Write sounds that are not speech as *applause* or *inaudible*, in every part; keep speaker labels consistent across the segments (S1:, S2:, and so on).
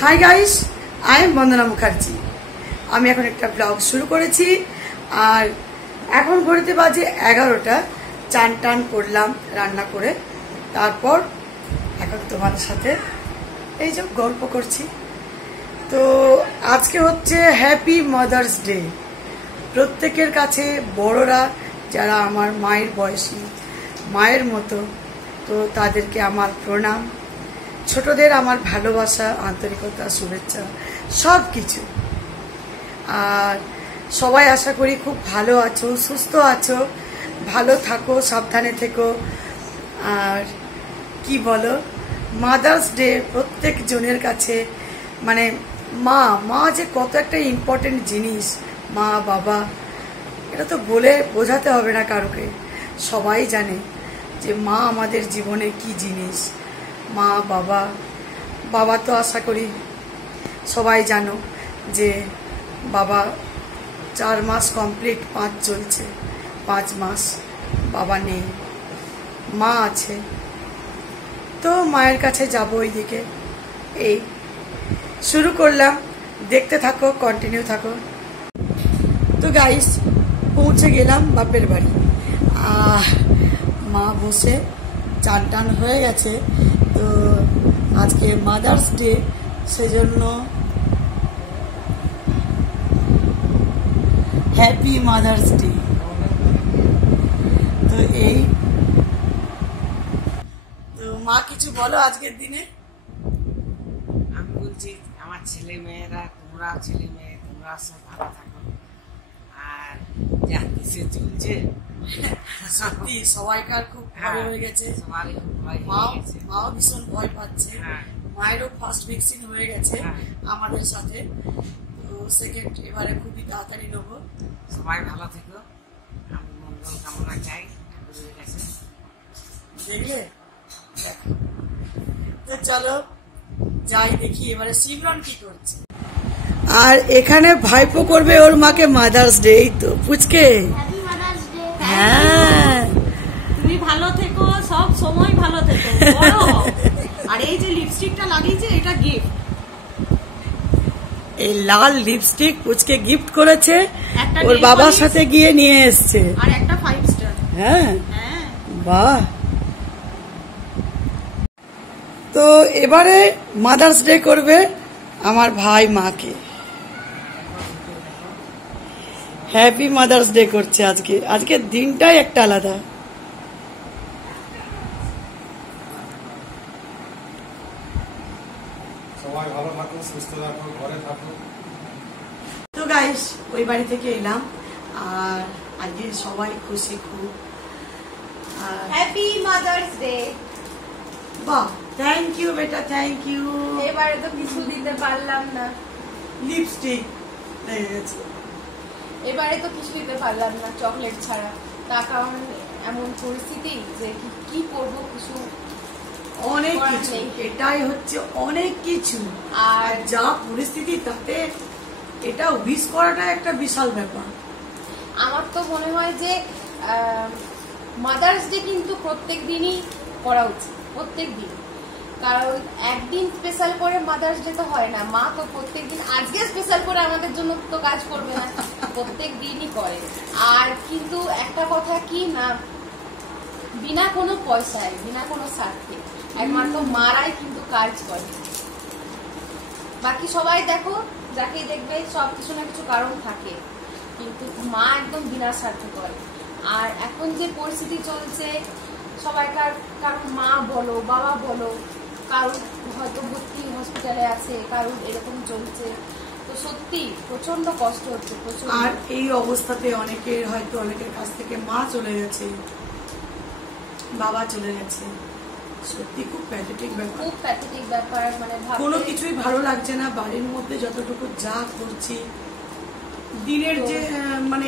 S1: Hi guys I am Bandana Mukherjee আমি এখন একটা ব্লগ শুরু করেছি। আর এখন ঘড়িতে বাজে এগারোটা। চান টান করলাম, রান্না করে। তারপর এখন তোমাদের সাথে এই যে গল্প করছি। তো আজকে হচ্ছে হ্যাপি মাদার্স ডে প্রত্যেকের কাছে বড়রা, যারা আমার মায়ের বয়সী, মায়ের মতো, তো তাদেরকে আমার প্রণাম। ছোটদের আমার ভালোবাসা, আন্তরিকতা, শুভেচ্ছা সব কিছু আর সবাই আশা করি খুব ভালো আছো, সুস্থ আছো, ভালো থাকো, সাবধানে থেকো। আর কি বলো মাদার্স ডে প্রত্যেক জনের কাছে মানে মা মা যে কত একটা ইম্পর্টেন্ট জিনিস, মা, বাবা, এটা তো বলে বোঝাতে হবে না কারোকে সবাই জানে যে মা আমাদের জীবনে কি জিনিস মা, বাবা বাবা তো আশা করি সবাই জানো যে বাবা চার মাস কমপ্লিট পাঁচ চলছে, পাঁচ মাস বাবা নেই, মা আছে। তো মায়ের কাছে যাব ওইদিকে। এই, শুরু করলাম। দেখতে থাকো কন্টিনিউ থাকো। তো গাইস পৌঁছে গেলাম বাপের বাড়ি। আর মা বসে চান টান হয়ে গেছে। তো আজকে মাদার্স ডে সেজন্য হ্যাপি মাদার্স ডে তো এই, তো মা কিছু বলো আজকের দিনে?
S2: আমি বলছি, আমার ছেলে মেয়েরা, তোমরাও ছেলে মেয়ে তোমরা সব ভালো থাকো। আর যা দেশে চলছে?
S1: সত্যি সবাইকার খুব ভয় হয়ে গেছে। মাও মাও ভীষণ ভয় পাচ্ছে।
S2: হ্যাঁ।
S1: মায়েরও ফার্স্ট ভ্যাকসিন হয়ে গেছে
S2: হ্যাঁ।
S1: আমাদের সাথে। তো সেকেন্ড এবারে খুবই তাড়াতাড়ি নেব।
S2: সবাই ভালো থেকো। আমি মঙ্গল কামনা চাই। ঠাকুরের কাছে।
S1: দেখলে? তো চলো যাই দেখি এবারে সিমরন কি করছে। আর এখানে ভাইপো করবে ওর মাকে মাদার্স ডে এই তো পুচকে। হ্যাঁ।
S3: তুমি ভালো থেকো সব সময় ভালো থেকো *laughs* আর এই যে লিপস্টিকটা লাগিয়েছে এটা গিফট
S1: এই লাল লিপস্টিক পুচকে গিফট করেছে ওর বাবার সাথে গিয়ে নিয়ে এসছে।
S3: আর একটা ফাইভ স্টার
S1: হ্যাঁ।
S3: হ্যাঁ।
S1: বাহ। তো এবারে মাদার্স ডে করবে আমার ভাই মাকে। হ্যাপি মাদার্স ডে করছে আজকে। আজকের দিনটাই একটা আলাদা।
S4: সবাই ভালো থাকো সুস্থ থাকো ঘরে থাকো
S1: তো গাইস ওই বাড়ি থেকে এলাম। আর আজকে সবাই খুশি খুব।
S5: হ্যাপি মাদার্স ডে
S1: বাহ থ্যাংক ইউ বেটা থ্যাংক ইউ
S5: এবারে তো কিছু দিতে পারলাম না।
S1: লিপস্টিক লেগে গেছে
S5: এবারে তো কিছু দিতে পারলাম না চকলেট ছাড়া। তার কারণ এমন পরিস্থিতি যে কি করব কিছু
S1: অনেক কিছু এটাই হচ্ছে অনেক কিছু।
S5: আর
S1: যা পরিস্থিতি তাতে এটা উইশ করাটা একটা বিশাল ব্যাপার।
S5: আমার তো মনে হয় যে মাদার্স ডে কিন্তু প্রত্যেক দিনই করা উচিত প্রত্যেক দিন। কারণ একদিন স্পেশাল করে মাদার্স ডে তো হয় না। মা তো প্রত্যেক দিন আজকে স্পেশাল করে আমাদের জন্য তো কাজ করবে না। প্রত্যেক দিনই করে। আর কিন্তু একটা কথা কি না বিনা কোনো পয়সায় বিনা কোনো স্বার্থে একমাত্র মারাই কিন্তু কাজ করে। বাকি সবাই দেখো যাকে দেখবে সব কিছু না কিছু কারণ থাকে। কিন্তু মা একদম বিনা স্বার্থে করে। আর এখন যে পরিস্থিতি চলছে সবাইকার কারণ মা বলো বাবা বলো কারোর হয়তো ভর্তি হসপিটালে আছে কারোর এরকম চলছে তো সত্যি প্রচণ্ড কষ্ট হচ্ছে প্রচণ্ড
S1: আর এই অবস্থাতে অনেকের হয়তো অনেকের কাছ থেকে মা চলে গেছে বাবা চলে গেছে। সত্যি খুব প্যাথেটিক ব্যাপার।
S5: খুব প্যাথেটিক ব্যাপার মানে
S1: কোনো কিছুই ভালো লাগছে না বাড়ির মধ্যে যতটুকু যা করছি। দিনের যে মানে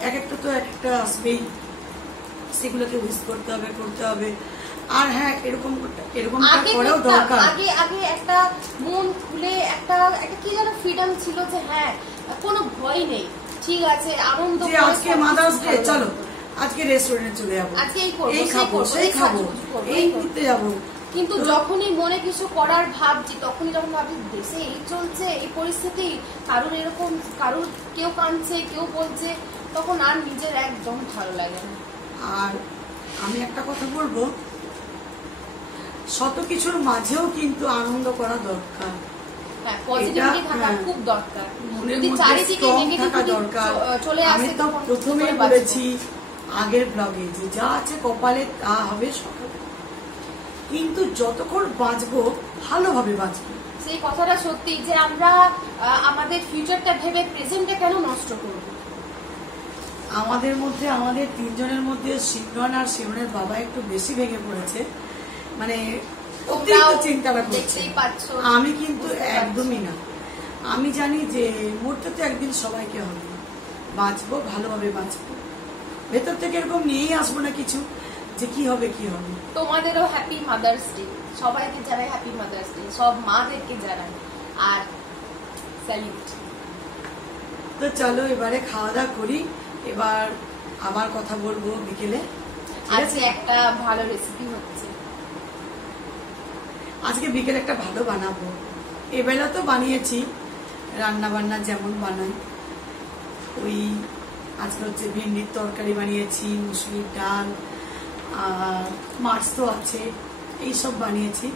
S1: এক একটা তো এক একটা আসবেই। সেগুলোকে উইস করতে হবে করতে হবে। আর হ্যাঁ এরকম এরকম করাও দরকার।
S5: আগে আগে একটা মন খুলে একটা একটা কি যেন ফ্রিডম ছিল যে হ্যাঁ কোনো ভয় নেই। ঠিক আছে আনন্দ
S1: আজকে মাদার্স ডে চলো আজকে রেস্টুরেন্টে চলে যাব।
S5: আজকে এই
S1: খাব সেই খাব এই
S5: এই
S1: ঘুরতে যাব।
S5: কিন্তু যখনই মনে কিছু করার ভাবছি তখনই যখন ভাবছি দেশে এই চলছে এই পরিস্থিতি কারোর এরকম কারোর কেউ কাঁদছে কেউ বলছে তখন আর নিজের একদম ভালো লাগে না।
S1: আর আমি একটা কথা বলব শত কিছুর মাঝেও কিন্তু আনন্দ করা দরকার।
S5: হ্যাঁ
S1: হ্যাঁ, আমি তো প্রথমে? বলেছি আগের ব্লগে যে যা আছে কপালে তা হবে সকালে কিন্তু যতক্ষণ বাঁচবো ভালোভাবে বাঁচবো।
S5: সেই কথাটা সত্যি যে আমরা আমাদের ফিউচারটা ভেবে প্রেজেন্টটা কেন নষ্ট করব?
S1: আমাদের মধ্যে আমাদের তিনজনের মধ্যে সিমরন আর সিমরনের বাবা একটু বেশি ভেঙে পড়েছে। মানে অতিরিক্ত চিন্তাটা করছে। আমি কিন্তু একদমই না। আমি জানি যে মরতে তো একদিন সবাইকে হবে। বাঁচবো ভালোভাবে বাঁচবো। ভেতর থেকে এরকম নিয়েই আসব না কিছু যে কি হবে কি হবে।
S5: তোমাদেরও হ্যাপি মাদার্স ডে সবাইকে জানাই হ্যাপি মাদার্স ডে সব মাদেরকে জানাই। আর স্যালিউট
S1: তো চলো এবারে খাওয়া দাওয়া করি। এবার আবার কথা বলব বিকেলে
S5: আজকে একটা ভালো রেসিপি হচ্ছে।
S1: আজকে বিকেলে একটা ভালো বানাবো। এবেলা তো বানিয়েছি রান্না বান্না যেমন বানাই। ওই আজকে হচ্ছে ভেন্ডির তরকারি বানিয়েছি মুসুরির ডাল আর মাছ তো আছে এইসব বানিয়েছি।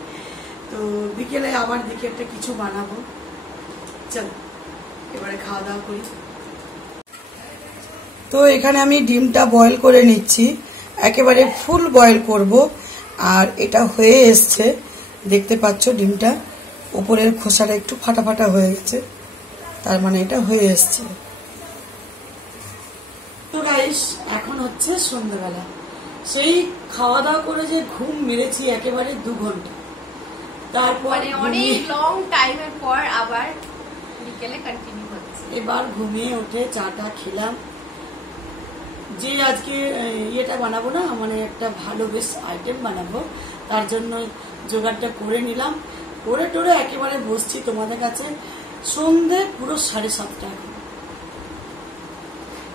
S1: তো বিকেলে আবার দেখি একটা কিছু বানাবো। চল এবারে খাওয়া দাওয়া করি। তো এখানে আমি ডিমটা বয়েল করে নিচ্ছি। একেবারে ফুল বয়েল করব। আর এটা হয়ে এসছে। দেখতে পাচ্ছ ডিমটা উপরের খোসাটা একটু ফাটা ফাটা হয়ে গেছে। তার মানে এটা হয়ে এসছে। তো গাইস এখন হচ্ছে সন্ধ্যাবেলা। সেই খাওয়া দাওয়া করে যে ঘুম মেরেছি একেবারে দু ঘণ্টা। তারপর
S5: মানে অনেক লং টাইমের পর আবার বিকেলে কন্টিনিউ হচ্ছে।
S1: এবার ঘুমিয়ে উঠে চাটা খেলাম। যে আজকে ইয়েটা বানাবো না মানে একটা ভালো বেশ আইটেম বানাবো। তার জন্য জোগাড়টা করে নিলাম। করে টোরে একেবারে বসছি তোমাদের কাছে। সন্ধে পুরো সাড়ে সাতটা।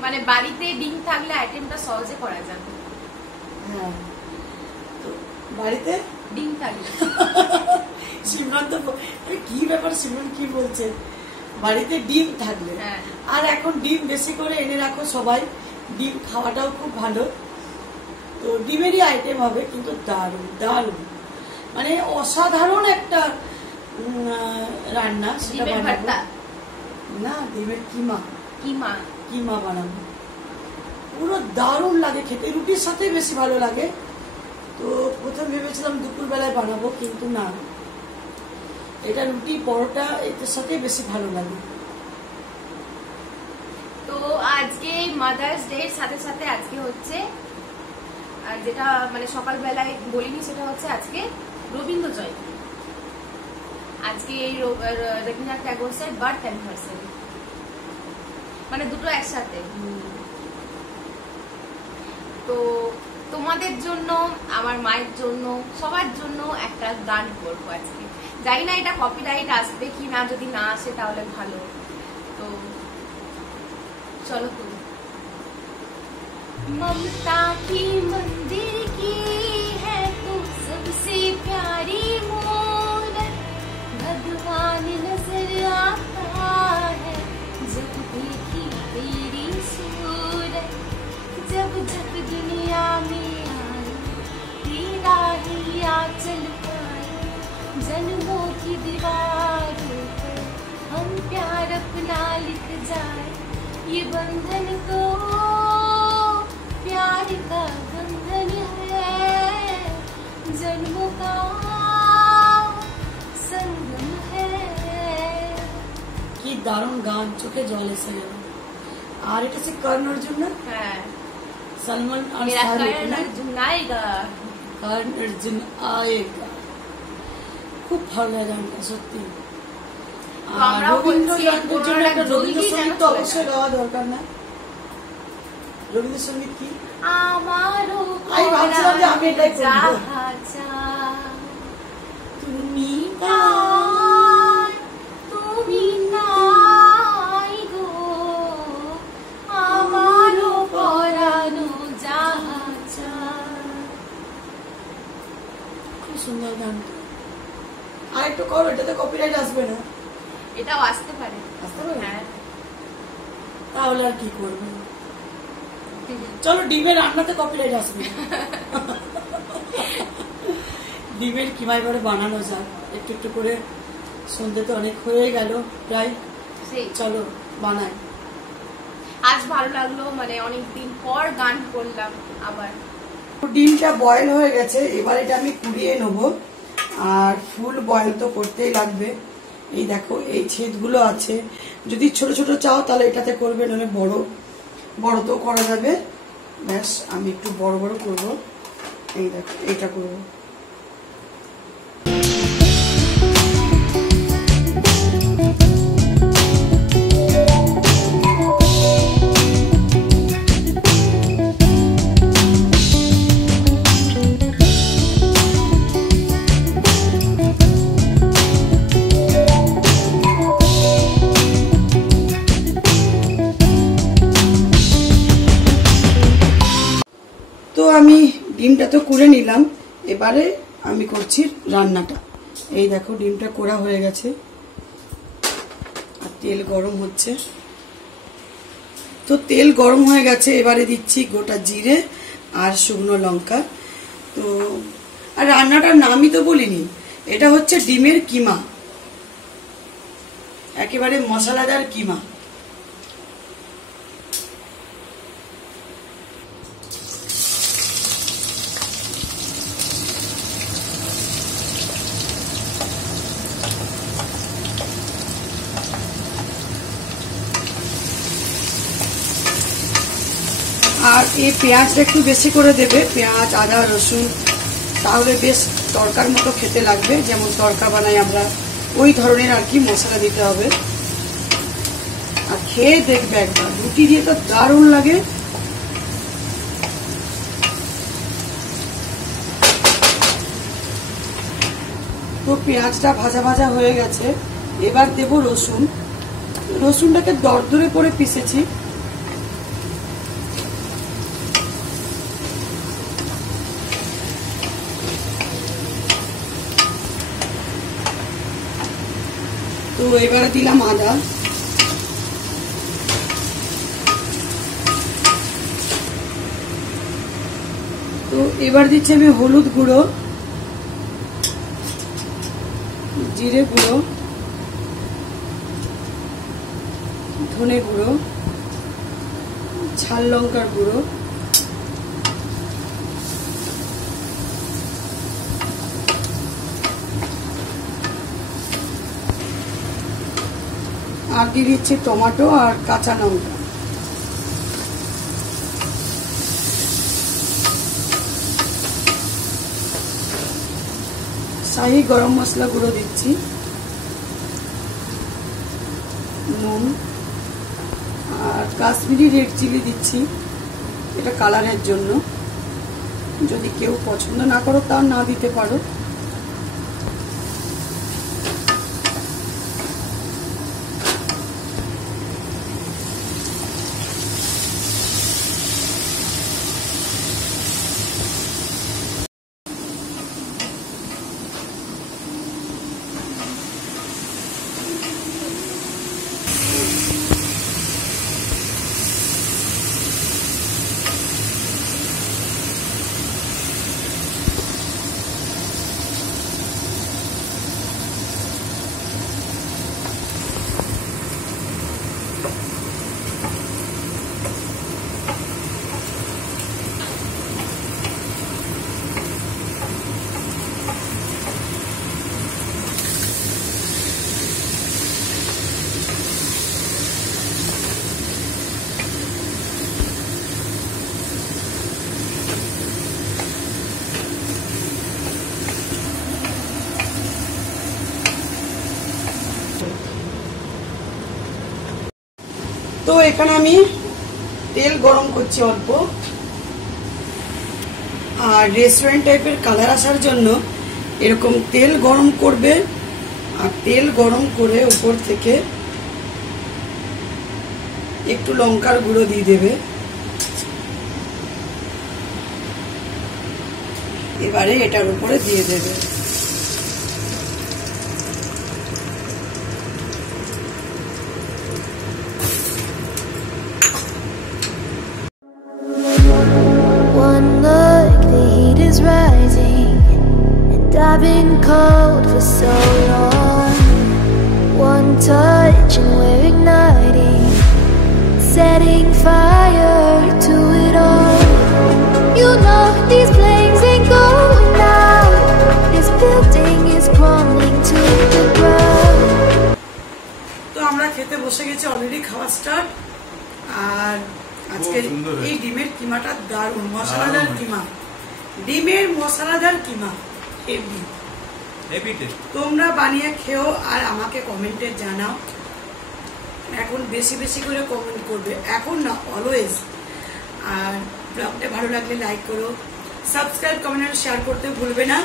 S5: মানে বাড়িতে ডিম থাকলে আইটেমটা সহজে করা যাবে।
S1: হ্যাঁ। তো বাড়িতে?
S5: ডিম থাকলে। *laughs*
S1: তো কি ব্যাপার কি বলছে? বাড়িতে ডিম থাকলে।
S5: হ্যাঁ।
S1: আর এখন ডিম বেশি করে এনে রাখো সবাই। ডিম খাওয়াটাও খুব ভালো। তো ডিমেরই আইটেম হবে কিন্তু দারুণ দারুণ। মানে অসাধারণ একটা রান্না সেটা বানাবো। না ডিমের কিমা।
S5: কিমা?
S1: কিমা বানাবো। পুরো দারুণ লাগে খেতে রুটির সাথে বেশি ভালো লাগে। তো প্রথম ভেবেছিলাম দুপুরবেলায় বানাবো কিন্তু না। এটা রুটি পরোটা এটার সাথে বেশি ভালো লাগে।
S5: তো আজকে মাদার্স ডে সাথে সাথে আজকে হচ্ছে, আর যেটা মানে সকালবেলায় বলিনি সেটা হচ্ছে আজকে রবীন্দ্র জয়ন্তী। আজকে এই Rabindranath Tagore sir birth anniversary মানে দুটো একসাথে। তো তোমাদের জন্য, আমার মায়ের জন্য, সবার জন্য একটা গান করব আজকে। জানি না এটা কপিরাইট আসবে কি না যদি না আসে তাহলে ভালো। তো चलो तुम ममता की मंदिर की है तू सबसे प्यारी
S1: চোখে জল এসে গেল। আর এটা সে কর্ণ অর্জুন না? সলমান কর্ণ অর্জুন আয়েগা খুব ভালো লাগে আমার সত্যি। রবীন্দ্রসঙ্গীত না। রবীন্দ্রসঙ্গীত কি?
S5: পরানো যাহা চায়।
S1: খুব সুন্দর গান কপিরাইট আসবে না।
S5: এটাও আসতে পারে।
S1: আসতে পারে?
S5: হ্যাঁ।
S1: তাহলে আর কি করবে? চলো ডিমের রান্নাতে কপিরাইট আসবে। ডিমের কিমাই করে বানানো যাক। একটু একটু করে সন্ধে তো অনেক হয়ে গেল প্রায়।
S5: সেই।
S1: চলো বানাই।
S5: আজ ভালো লাগল মানে অনেকদিন পর গান করলাম আবার।
S1: ডিমটা বয়েল হয়ে গেছে, এবার এটা আমি কুড়িয়ে নেব। আর ফুল বয়েল তো করতেই লাগবে। এই দেখো, এই ছেদগুলো আছে। যদি ছোট ছোট চাও, তাহলে এটাতে করবে, নাহলে বড়। বড় তো করা যাবে। ব্যাস, আমি একটু বড় বড় করব। এই দেখো এটা করব। তো করে নিলাম। এবারে আমি করছি রান্নাটা। এই দেখো, ডিমটা করা হয়ে গেছে। আর তেল গরম হচ্ছে। তো তেল গরম হয়ে গেছে, এবারে দিচ্ছি গোটা জিরে আর শুকনো লঙ্কা। তো, আর রান্নাটার নামই তো বলিনি। এটা হচ্ছে ডিমের কিমা। একেবারে মশলাদার কিমা আর এই পেঁয়াজটা একটু বেশি করে দেবে, পেঁয়াজ, আদা, রসুন, তাহলে বেশ তরকার মতো খেতে লাগবে, যেমন তরকা বানাই আমরা। ওই ধরনের আর কি মশলা দিতে হবে। আর খেয়ে দেখবে একবার। রুটি দিয়ে তো দারুণ লাগে। তো পেঁয়াজটা ভাজা ভাজা হয়ে গেছে। এবার দেব রসুন। রসুনটাকে দরদরে করে পিসেছি। তো এবারে দিলাম আদা। তো এবার দিচ্ছি আমি হলুদ গুঁড়ো, জিরে গুঁড়ো, ধনে গুঁড়ো, ঝাল লঙ্কার গুঁড়ো। আর দিয়ে দিচ্ছি টমেটো আর কাঁচা লঙ্কা। শাহি গরম মশলা গুঁড়ো দিচ্ছি। নুন আর কাশ্মীরি রেড চিলি দিচ্ছি, এটা কালারের জন্য। যদি কেউ পছন্দ না করো তা না দিতে পারো। তো এখানে আমি তেল গরম করছি অল্প। আর রেস্টুরেন্ট টাইপের কালার আসার জন্য এরকম তেল গরম করবে। আর তেল গরম করে উপর থেকে একটু লঙ্কার গুঁড়ো দিয়ে দেবে। এবারে এটার উপরে দিয়ে দেবে। খেতে বসে গেছে অলরেডি খাওয়া স্টার্ট আর আজকে। এই ডিমের কিমাটা দারুণ মশলাদার কিমা। ডিমের মশলাদার কিমা হেভি। তোমরা বানিয়ে খেও আর আমাকে কমেন্টে জানাও। এখন বেশি বেশি করে কমেন্ট করবে। এখন না অলওয়েজ আর ব্লগটা ভালো লাগলে লাইক করো। সাবস্ক্রাইব কমেন্ট শেয়ার করতে ভুলবে না।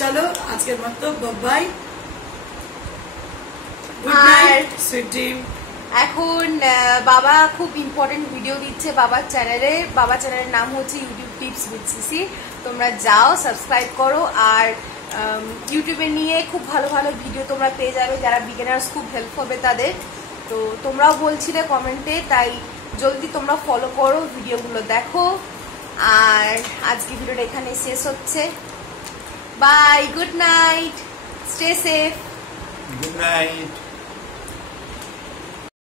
S1: চলো আজকের মতো বাই
S5: আর-
S1: নাইট সুইট ড্রিম
S5: এখন বাবা খুব ইম্পর্টেন্ট ভিডিও দিচ্ছে বাবার চ্যানেলে বাবা চ্যানেলের নাম হচ্ছে ইউটিউব টিপস উইথ সিসি তোমরা যাও সাবস্ক্রাইব করো আর ইউটিউবে নিয়ে খুব ভালো ভালো ভিডিও তোমরা পেয়ে যাবে। যারা বিগিনার্স খুব হেল্প হবে তাদের। তো তোমরাও বলছিলে কমেন্টে তাই জলদি তোমরা ফলো করো ভিডিওগুলো দেখো। আর আজকে ভিডিওটা এখানে শেষ হচ্ছে। Bye good night stay safe
S4: good night